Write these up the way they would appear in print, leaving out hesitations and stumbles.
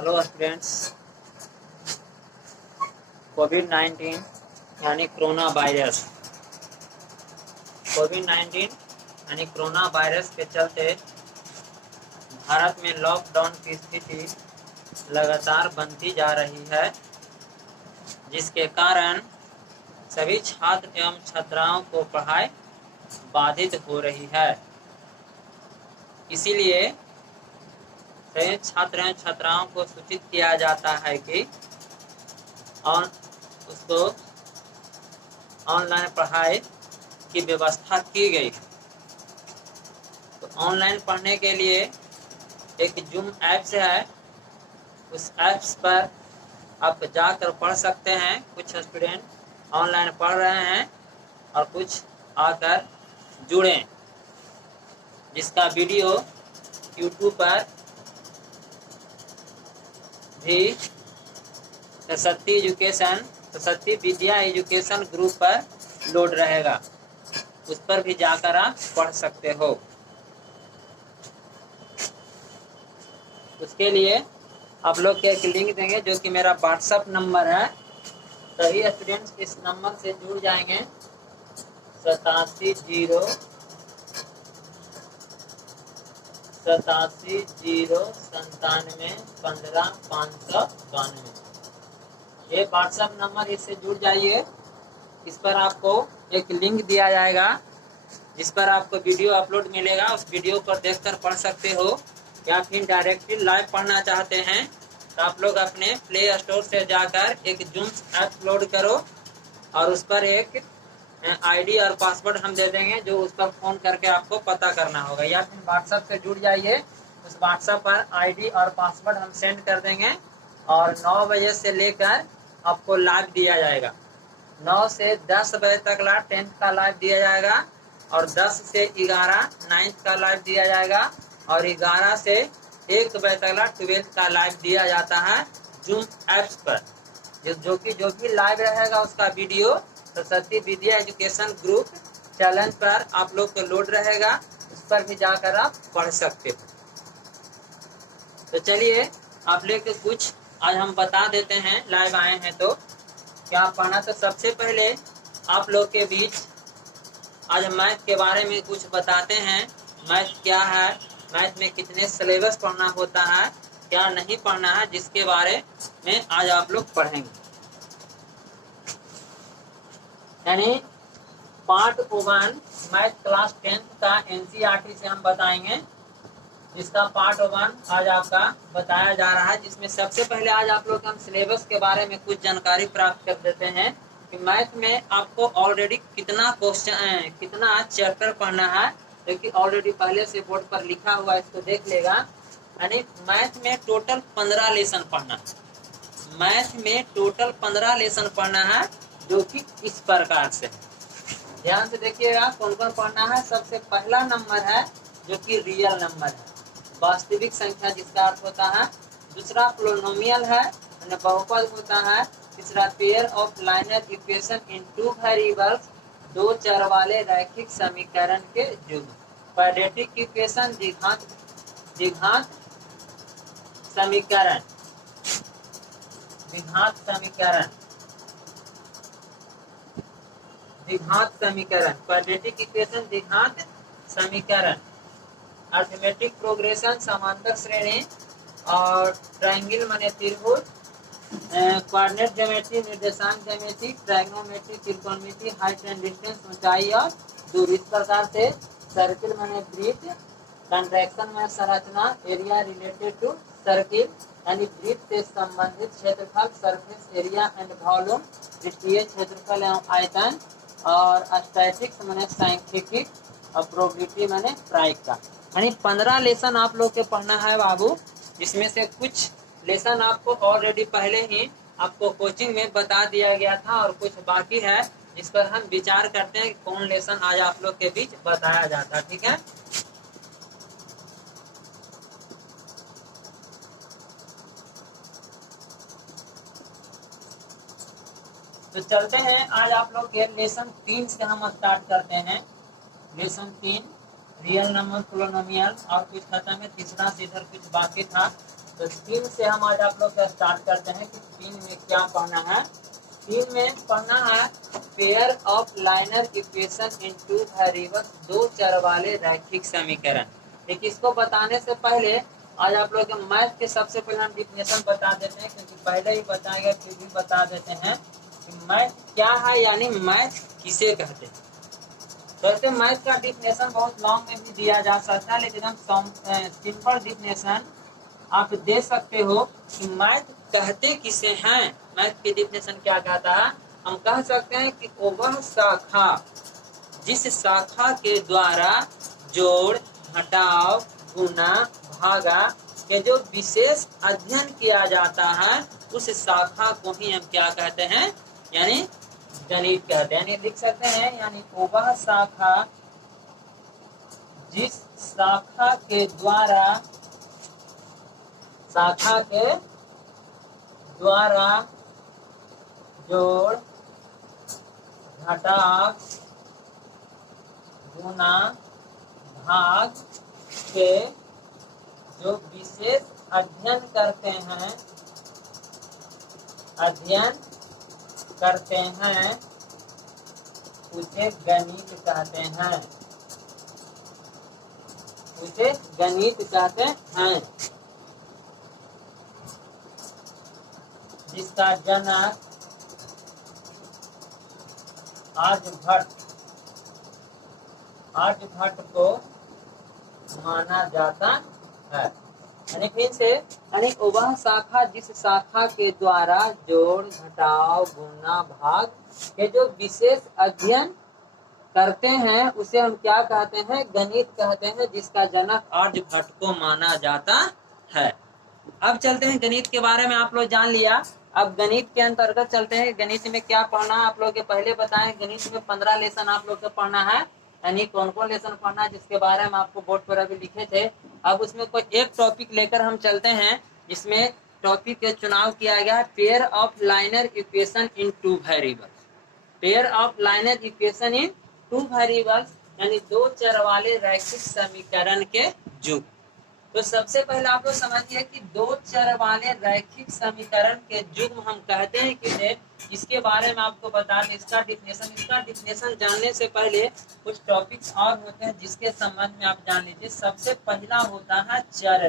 Hello students, कोविड-19 यानी corona virus के चलते भारत में लॉकडाउन की स्थिति लगातार बनती जा रही है, जिसके कारण सभी छात्र एवं छात्राओं को पढ़ाई बाधित हो रही है। इसीलिए सभी छात्र एवं छात्राओं को सूचित किया जाता है कि उसको ऑनलाइन पढ़ाई की व्यवस्था की गई है। तो ऑनलाइन पढ़ने के लिए एक जूम ऐप्स है, उस ऐप्स पर आप जाकर पढ़ सकते हैं। कुछ स्टूडेंट ऑनलाइन पढ़ रहे हैं और कुछ आकर जुड़े, जिसका वीडियो यूट्यूब पर भी सरस्वती विद्या एजुकेशन ग्रुप पर लोड रहेगा, उस पर भी जाकर आप पढ़ सकते हो। उसके लिए आप लोग के एक लिंक देंगे जो कि मेरा व्हाट्सएप नंबर है। सभी स्टूडेंट्स इस नंबर से जुड़ जाएंगे 8709515592। ये व्हाट्सएप नंबर, इससे जुड़ जाइए। इस पर आपको एक लिंक दिया जाएगा जिस पर आपको वीडियो अपलोड मिलेगा, उस वीडियो पर देखकर पढ़ सकते हो। या फिर डायरेक्टली लाइव पढ़ना चाहते हैं तो आप लोग अपने प्ले स्टोर से जाकर एक जूम ऐप लोड करो और उस पर एक आईडी और पासवर्ड हम दे देंगे, जो उस पर फ़ोन करके आपको पता करना होगा। या फिर व्हाट्सएप से जुड़ जाइए, उस व्हाट्सएप पर आईडी और पासवर्ड हम सेंड कर देंगे और 9 बजे से लेकर आपको लाइव दिया जाएगा। 9 से 10 बजे तक 10th का लाइव दिया जाएगा और 10 से 11 9th का लाइव दिया जाएगा और 11 से 1 बजे तक 12th का लाइव दिया जाता है जूम ऐप्स पर। जो भी लाइव रहेगा उसका video Saraswati Vidya education group channel पर आप लोग को लोड रहेगा, उस पर भी जाकर आप पढ़ सकते हो। तो चलिए आप लोग के कुछ आज हम बता देते हैं, लाइव आए हैं तो क्या पढ़ना। तो सबसे पहले आप लोग के बीच आज मैथ के बारे में कुछ बताते हैं। मैथ क्या है, मैथ में कितने सिलेबस पढ़ना होता है, क्या नहीं पढ़ना है, जिसके बारे में आज आप लोग पढ़ेंगे। यानी पार्ट 1 मैथ क्लास 10th का एनसीईआरटी से हम बताएंगे, जिसका पार्ट 1 आज आपका बताया जा रहा है। जिसमें सबसे पहले आज आप लोग हम सिलेबस के बारे में कुछ जानकारी प्राप्त कर देते हैं कि मैथ में आपको ऑलरेडी कितना चैप्टर पढ़ना है, क्योंकि ऑलरेडी पहले से बोर्ड पर लिखा हुआ है, इसको देख लेगा। यानी मैथ में टोटल 15 लेसन पढ़ना है। मैथ में टोटल 15 लेसन पढ़ना है, जो कि इस प्रकार से है। ध्यान से देखिएगा कौन कौन पढ़ना है। सबसे पहला नंबर है जो कि रियल नंबर है, वास्तविक संख्या जिसका अर्थ होता है। दूसरा पोलिनोमियल है, बहुपद होता है। तीसरा pair of liner equation in 2 variables, 2 चर वाले रैखिक समीकरण के युग्म। क्वाड्रेटिक इक्वेशन, द्विघात समीकरण, क्वाड्रेटिक इक्वेशन, द्विघात समीकरण। अर्थमेटिक प्रोग्रेशन, समांतर श्रेणी और ट्रायंगल माने त्रिभुज। कोऑर्डिनेट ज्योमेट्री, निर्देशांक ज्योमेट्री, ट्रायगोनोमेट्री, त्रिकोणमिति, हाइट एंड डिस्टेंस, ऊंचाई और दूरी। इस प्रकार से सर्किल माने वृत्त, कंट्रैक्शन में संरचना, एरिया रिलेटेड टू सर्किल यानी वृत्त से संबंधित क्षेत्रफल, सरफेस एरिया एंड वॉल्यूम, पृष्ठीय क्षेत्रफल एवं आयतन। और स्टैटिक्स माने सांख्यिकी और प्रोबेबिलिटी माने प्रायिकता। यानी 15 लेसन आप लोग के पढ़ना है बाबू। इसमें से कुछ लेसन आपको ऑलरेडी पहले ही आपको कोचिंग में बता दिया गया था और कुछ बाकी है, जिस पर हम विचार करते हैं कि कौन लेसन आज आप लोग के बीच बताया जाता है। ठीक है, तो चलते हैं आज आप लोग के लेसन 3 से हम स्टार्ट करते हैं। लेसन 3 रियल नंबर, पोलिनोमियल और कुछ खत्म है। तीसरा से इधर कुछ बाकी था, तो 3 से हम आज आप लोग स्टार्ट करते हैं कि 3 में क्या पढ़ना है। 3 में पढ़ना है pair of liner equation in two variable, 2 चर वाले रैखिक समीकरण। एक इसको बताने से पहले आज आप लोग मैथ के सबसे पहले हम डिफिनेशन बता देते हैं, क्योंकि पहले ही बताएंगे फिर भी बता देते हैं कि मैथ क्या है, यानी मैथ किसे कहते हैं। तो ऐसे मैथ का डिफिनेशन बहुत लॉन्ग में भी दिया जा सकता है, लेकिन हम सिंपल डिफिनेशन आप दे सकते हो कि मैथ कहते किसे हैं। मैथ की डिफिनेशन क्या कहता है, हम कह सकते हैं कि वह शाखा जिस शाखा के द्वारा जोड़, घटाव, गुना, भागा के जो विशेष अध्ययन किया जाता है, उस शाखा को ही हम क्या कहते हैं, यानी गणित कहते हैं। यानी लिख सकते हैं, यानी वह शाखा जिस शाखा के द्वारा जोड़, घटाव, गुना, भाग के जो विशेष अध्ययन करते हैं उसे गणित कहते हैं। जिसका जनक आर्यभट्ट को माना जाता है। यानी फिर से, यानी वह शाखा जिस शाखा के द्वारा जोड़, घटाव, गुना, भाग के जो विशेष अध्ययन करते हैं उसे हम क्या कहते हैं, गणित कहते हैं, जिसका जनक आर्यभट्ट को माना जाता है। अब चलते हैं गणित के बारे में आप लोग जान लिया। अब गणित के अंतर्गत चलते हैं। गणित में क्या पढ़ना है आप लोग के पहले बताएं। गणित में 15 लेसन आप लोग को पढ़ना है, यानी कौन कौन लेसन पढ़ना है जिसके बारे में आपको बोर्ड पर अभी लिखे थे। अब उसमें कोई एक टॉपिक लेकर हम चलते हैं, जिसमें टॉपिक का चुनाव किया गया है pair of liner equation in two variables. Pair of liner equation in two variables यानी 2 चर वाले रैखिक समीकरण के युग। तो सबसे पहले आप लोग समझिए कि 2 चर वाले रैखिक समीकरण के युग्म हम कहते हैं कि इसके बारे में आपको बता दें। इसका डिफिनेशन जानने से पहले कुछ टॉपिक्स और होते हैं जिसके संबंध में आप जान लीजिए। सबसे पहला होता है चर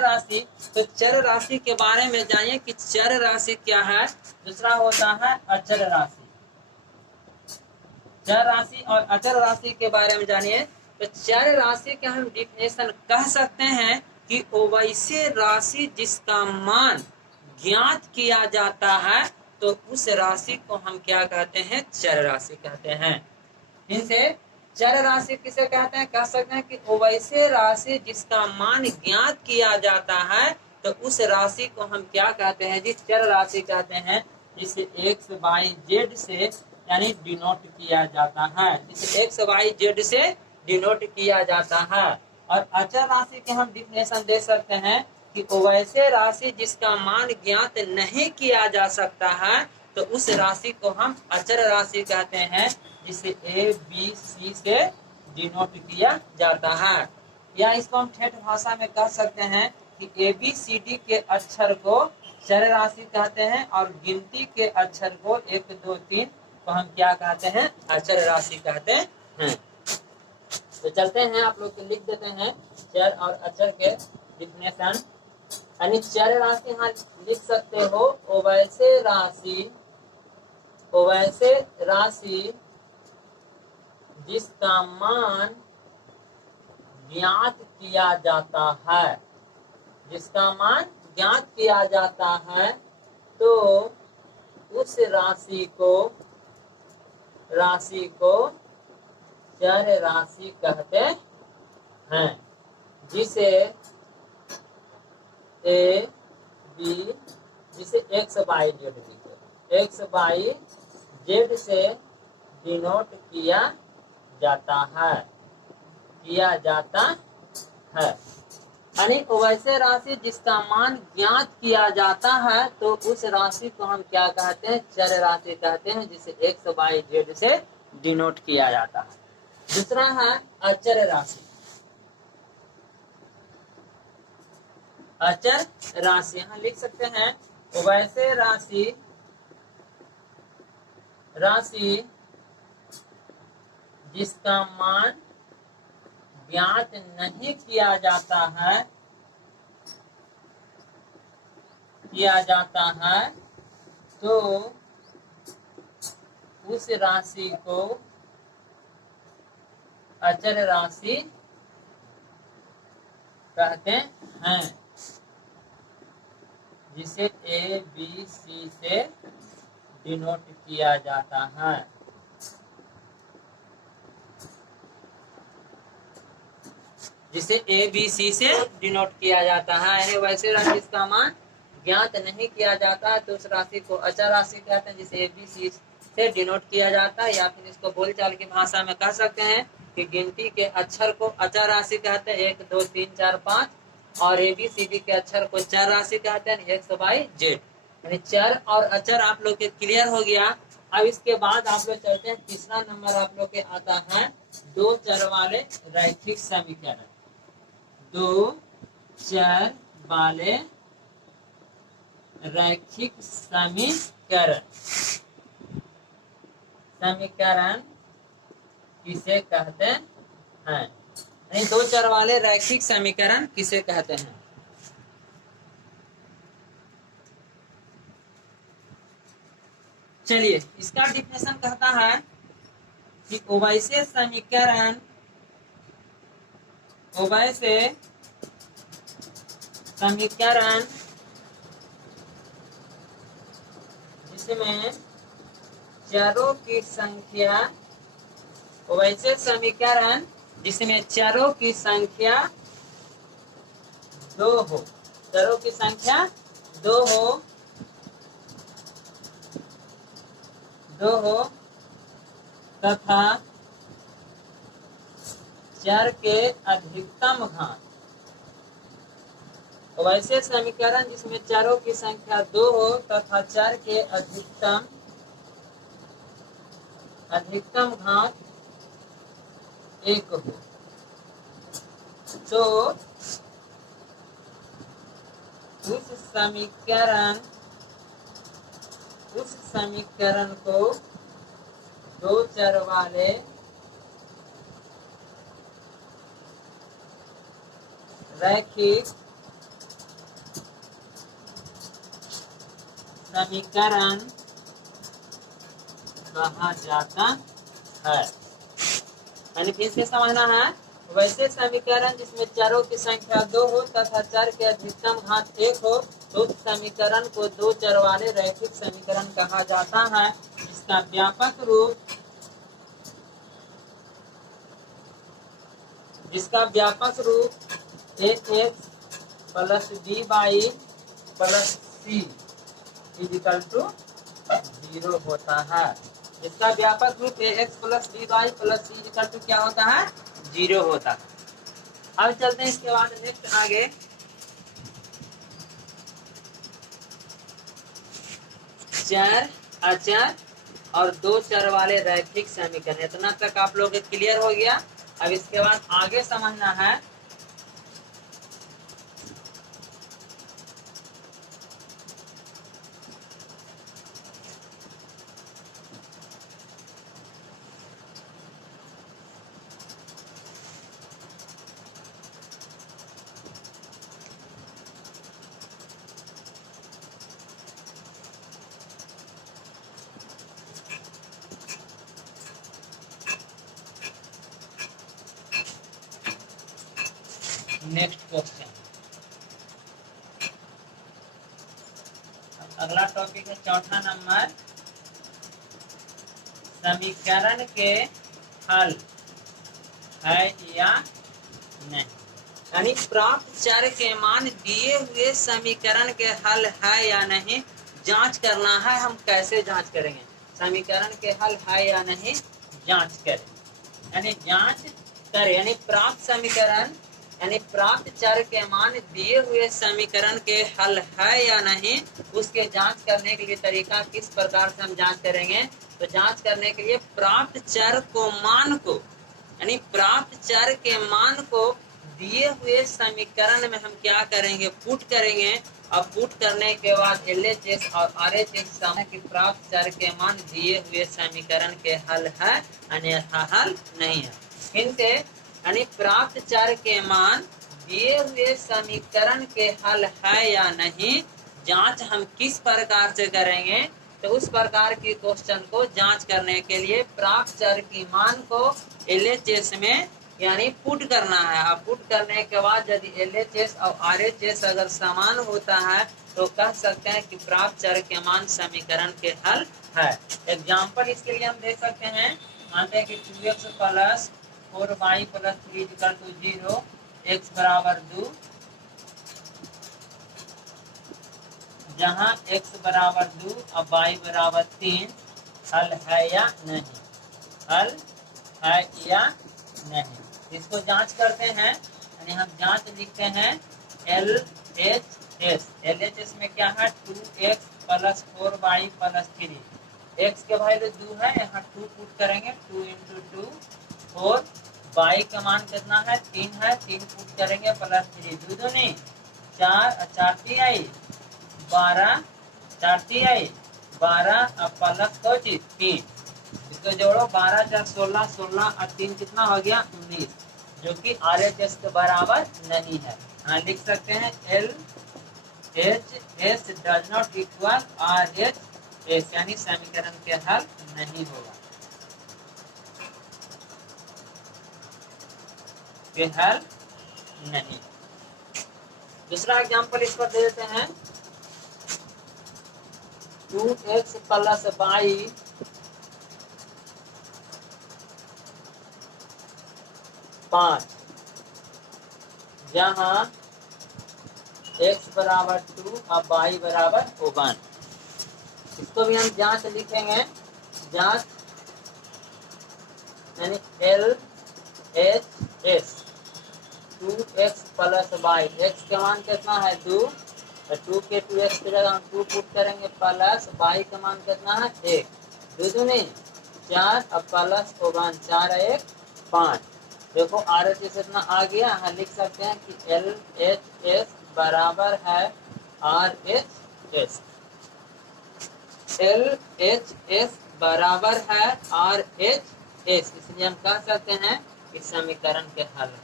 राशि। तो चर राशि के बारे में जानिए कि चर राशि क्या है। दूसरा होता है अचर राशि। चर राशि और अचर राशि के बारे में जानिए। तो चर राशि का हम डिफिनेशन कह सकते हैं कि वैसे राशि जिसका मान ज्ञात किया जाता है, तो उस राशि को हम क्या कहते हैं, चर राशि कहते हैं। इनसे चर राशि किसे कहते हैं, कह सकते हैं कि वैसे राशि जिसका मान ज्ञात किया जाता है, तो उस राशि को हम क्या कहते हैं जी, चर राशि कहते हैं, जिसे एक्स वाई जेड से यानी डिनोट किया जाता है, जिसे एक्स वाई जेड से डिनोट किया जाता है। और अचर राशि के हम डिफिनेशन दे सकते हैं कि वैसे राशि जिसका मान ज्ञात नहीं किया जा सकता है, तो उस राशि को हम अचर राशि कहते हैं, जिसे ए बी सी से डिनोट किया जाता है। या इसको हम ठेठ भाषा में कह सकते हैं कि ए बी सी डी के अक्षर को चर राशि कहते हैं, और गिनती के अक्षर को 1 2 3 को हम क्या कहते हैं, अचर राशि कहते हैं। तो चलते हैं, आप लोग लिख देते हैं चर और अचर के डिफिनेशन। यानी चर राशि यहाँ लिख सकते हो, वैसे राशि जिसका मान ज्ञात किया जाता है, तो उस राशि को चर राशि कहते हैं, जिसे एक्स वाई जेड से डिनोट किया जाता है। यानी वैसे राशि जिसका मान ज्ञात किया जाता है, तो उस राशि को हम क्या कहते हैं, चर राशि कहते हैं, जिसे एक्स वाई जेड से डिनोट किया जाता है। दूसरा है अचर राशि। अचर राशि यहाँ लिख सकते हैं। वैसे राशि जिसका मान ज्ञात नहीं किया जाता है तो उस राशि को अचर राशि कहते हैं, जिसे ए बी सी से डिनोट किया जाता है। जिसे ए बी सी से डिनोट किया जाता है। यानी वैसे राशि का मान ज्ञात नहीं किया जाता है तो उस राशि को अचर राशि कहते हैं, जिसे ए बी सी से डिनोट किया जाता है। या फिर इसको बोलचाल की भाषा में कह सकते हैं कि गिनती के अक्षर को अचर राशि कहते हैं, 1 2 3 4 5, और ए बी सी डी के अक्षर को चर राशि कहते हैं, X Y Z। यानी चर और अचर आप लोग के क्लियर हो गया। अब इसके बाद आप लोग चलते हैं, तीसरा नंबर आप लोग के आता है दो चर वाले रैखिक समीकरण। दो चर वाले रैखिक समीकरण किसे कहते हैं? नहीं, दो चर वाले रैखिक समीकरण किसे कहते हैं? चलिए, इसका डिफिनेशन कहता है कि वैसे समीकरण जिसमें चरों की संख्या, वैसे समीकरण जिसमें चरों की संख्या दो हो, चरों की संख्या दो हो तथा चर के अधिकतम घात। वैसे समीकरण जिसमें चरों की संख्या दो हो तथा चर के अधिकतम घात 1 हो, तो उस समीकरण को दो चर वाले रैखिक समीकरण कहा जाता है। यानी फिर से समझना है, वैसे समीकरण जिसमें चरों की संख्या दो हो तथा चर के अधिकतम घात 1 हो तो उस समीकरण को दो चर वाले रैखिक समीकरण कहा जाता है, जिसका व्यापक रूप ax plus by plus c equal to 0 होता है। इसका व्यापक रूप ax plus by plus c equal to क्या होता है? 0 होता है। अब चलते हैं इसके बाद नेक्स्ट आगे। चर, अचर और दो चर वाले रैखिक समीकरण, इतना तक आप लोग क्लियर हो गया। अब इसके बाद आगे समझना है नेक्स्ट क्वेश्चन। अगला टॉपिक है चौथा नंबर, समीकरण के हल है या नहीं। यानी प्राप्त चर के मान दिए हुए समीकरण के हल है या नहीं जांच करना है। हम कैसे जांच करेंगे? समीकरण के हल है या नहीं जांच करें, यानी जांच करें, यानी प्राप्त समीकरण, यानी प्राप्त चर के मान दिए हुए समीकरण के हल है या नहीं, उसके जांच करने के लिए तरीका किस प्रकार से हम जांच करेंगे? तो जांच करने के लिए प्राप्त चर को मान को, यानी प्राप्त चर के मान को दिए हुए समीकरण में हम क्या करेंगे, पुट करेंगे। अब पुट करने के बाद LHS और RHS की प्राप्त चर के मान दिए हुए समीकरण के हल है, अन्यथा हल नहीं है। हिंट, यानी प्राप्त चर के मान दिए हुए समीकरण के हल है या नहीं, जांच हम किस प्रकार से करेंगे, तो उस प्रकार की क्वेश्चन को जांच करने के लिए प्राप्त चर की मान को LHS में यानी पुट करना है। अब पुट करने के बाद यदि LHS और RHS अगर समान होता है तो कह सकते हैं कि प्राप्त चर के मान समीकरण के हल है। एग्जाम्पल इसके लिए हम दे सकते हैं, मानते हैं कि 2x plus 4y plus 3 equal to 0, x बराबर 2, जहाँ x बराबर 2 और y बराबर 3, हल है या नहीं, हल है या नहीं। इसको जांच करते हैं, यानी हम जांच लिखते हैं LHS। LHS में क्या है, 2x plus 4y plus 3, x के वैल्यू 2 है, यहाँ 2 पुट करेंगे, 2 इंटू 2 4, y का मान कितना है, 3 है, 3 पुट करेंगे प्लस 3, 2 दूनी 4 और 4 3 आई 12, 4 3 आई 12 और प्लस 3, इसको जोड़ो 12 4 16, 16 और 3 कितना हो गया 19, जो कि RHS के बराबर नहीं है। हाँ लिख सकते हैं LHS does not equal RHS, यानी समीकरण के हल नहीं होगा, के हल नहीं। दूसरा एग्जांपल इस पर दे देते हैं, 2x प्लस y पाँच, जहाँ x बराबर 2 और y बराबर 1। इसको भी हम जांच लिखेंगे, जांच यानी LHS 2x plus y, x का मान कितना है 2, तो 2 के 2x की जगह हम 2 पुट करेंगे, प्लस y का मान कितना है 1, 2 दूनी 4 और प्लस 1, 4 1 5। देखो RHS इतना आ गया, यहाँ लिख सकते हैं कि LHS बराबर है RHS, LHS बराबर है RHS, इसलिए हम कह सकते हैं कि समीकरण के हल है,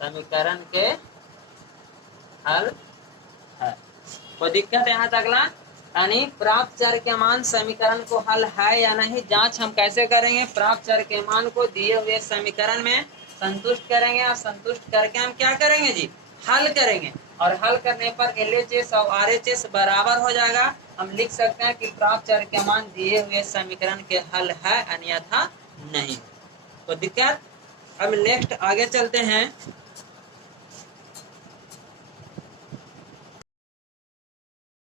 समीकरण के हल है। कोई दिक्कत यहाँ तक ला, यानी प्राप्त चर के मान समीकरण को हल है या नहीं, जांच हम कैसे करेंगे, प्राप्त चर के मान को दिए हुए समीकरण में संतुष्ट करेंगे, और संतुष्ट करके हम क्या करेंगे जी, हल करेंगे, और हल करने पर LHS और RHS बराबर हो जाएगा। हम लिख सकते हैं कि प्राप्त चर के मान दिए हुए समीकरण के हल है, अन्यथा नहीं। तो दिक्कत, अब नेक्स्ट आगे चलते हैं।